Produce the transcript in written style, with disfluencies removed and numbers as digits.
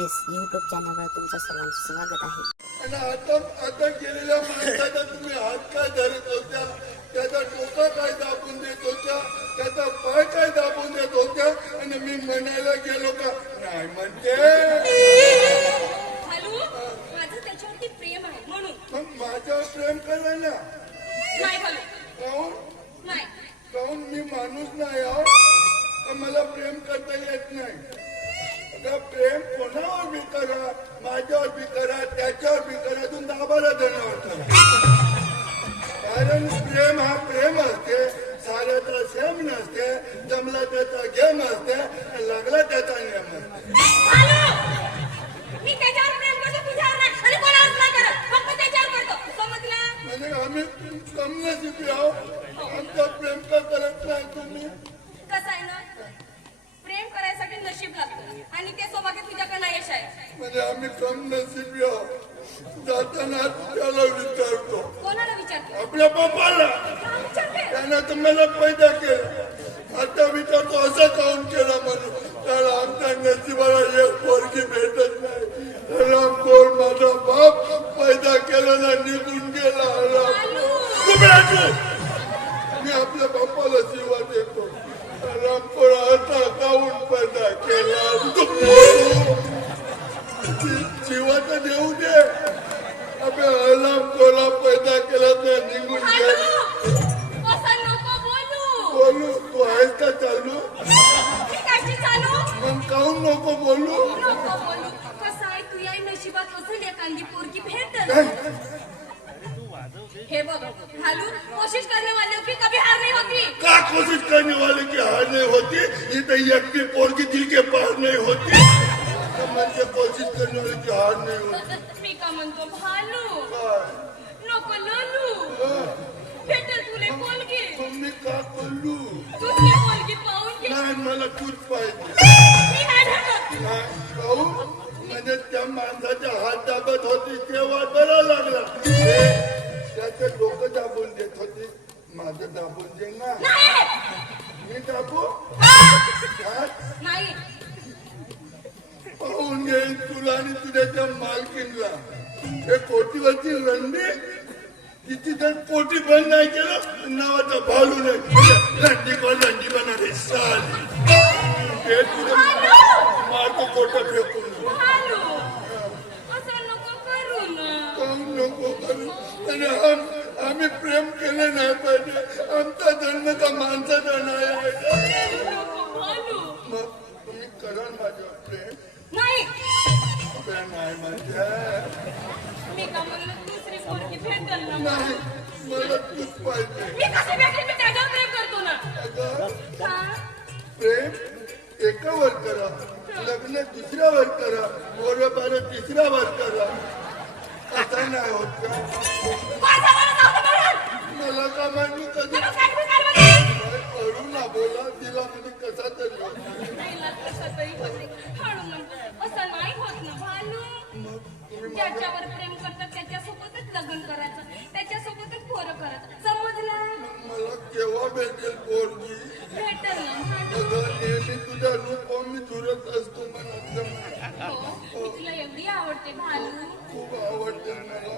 Express YouTube चॅनलवर तुमचं सर्वांचं स्वागत आहे. आणि आता गेलेल्या माणसाला तुम्ही हात काय धरत होत्या, त्याचा डोका काय दाबून देत होत्या, त्याचा पाय काय दाबून देत होत्या, आणि मी म्हणायला गेलो का नाही म्हणते. माझं त्याच्यावरती प्रेम आहे म्हणून. मग माझ्यावर प्रेम करा ना. नाही भालू, काहून नाही. काहून मी माणूस नाही आहो, मला प्रेम करता येत नाही. प्रेम कोणावर बी करा, माझ्यावर बी करा, त्याच्यावर बी करा, तुम्ही 10-12 जणांवर करा. कारण प्रेम हा प्रेम असते, साऱ्याचा सेम नसते, जमला त्याचा गेम असते, लागला त्याचा नियम असते. मी त्याच्यावर प्रेम करतो, तुझ्यावर नाही, आणि कोणावर नाही करत, फक्त त्याच्यावर करतो. समजलं? म्हणजे आम्ही कम नशिबी आहो, आमचं प्रेम का करत नाही तुम्ही. कसं आहे ना, प्रेम करायसाठी नशीब लागतं, आणि ते सौभाग्य तुझ्याकडे यश आहे. म्हणजे आम्ही कम नशिबी आहो. जाताना त्याला विचारतो, कोणाला विचारतो? आपल्या बापाला. हा, विचारते. त्यानं तर मला पैदा केला, आता विचारतो असं काऊन केला म्हणून. त्याला आमच्या नशिबाला एक पोरगी भेटत नाही. राम कोर माझा बाप पैदा केलेला निघून गेला. मी आपल्या बापाला जीवा देतो. रामकोर आता काऊन पैदा केला, जीवाचा देऊ दे. आपल्या रामकोरला पैदा केला तर निघून गेला. असं नको बोलू. बोलू तू आहेस का चालू? मी कशी चालू? मग काऊन नको बोलू. नको बोलू. कसं आहे, तुझ्या नशिबात असेल एखादी पोरगी भेटल. हे बघ भालू, कोशिश करने वाले की कभी हार नहीं होती. का कोशिश करने वाले की हार नहीं होती, इथं एकटी पोरगी दिल के पार नहीं होती. म्हणजे कोशिश करने वाले की हार नहीं होती. मी का म्हणतो भालू, काय? नको ललू. भेटेल तुले पोरगी. तुम्ही का बोलू. तुझी पोरगी पाहून घे. नाही मला तूच पाहिजे. मी नाही भेटत. नाही काहून, म्हणजे त्या माणसाच्या हात दाबत होती तेव्हा बरा लागला. त्याचे डोकं दाबून देत होती, माझं दाबून दे ना. मी दाबू हात नाही. पाहून घेईन तुला आणि तुझ्या त्या मालकीनला. हे कोटीवरची रंडी, तिची जर पोटी बंद नाही केलं नावाचा भालू नाही. रंडी को रंडी बनारे साली. हे तुझं मारतो पोट फेकून. भालू, असं नको करू ना. काहून नको करू. आणि आम्ही प्रेम केलं नाही पाहिजे. आमचा जन्म का माणसाचा नाही आहे. नको भालू. मग तुम्ही करा माझ्यावर प्रेम. नाही. प्रेम नाही म्हणजे मी का म्हणलं दुसरी पोरगी भेटल ना. नाही, मला तूच पाहिजे. मी कशी भेटली, मी त्याच्यावर प्रेम करतो ना. अगं हा? प्रेम एकावर करा, लग्न दुसऱ्यावर करा, बरोबर तिसऱ्यावर करा. असं नाही होत का. माझा मला नव्हतं बोलत. मला का माहिती कधी मला काय बी काय बोलत. अडू ना बोला तिला म्हणजे कसा तरी होत. पहिला कसं तरी होते. हळू म्हणतो. असं नाही होत ना भालू. मग तुम्ही ज्याच्यावर प्रेम करतात त्याच्यासोबतच लग्न करायचं, त्याच्यासोबतच पोरं करायचं. समजलं? मला केव्हा भेटेल पोरगी. भेटल ना भालू. अगं नेहमी तुझ्या रूप मी झुरत असतो मला. हो, मी तुला एवढी आवडते भालू. खूप आवडते मला.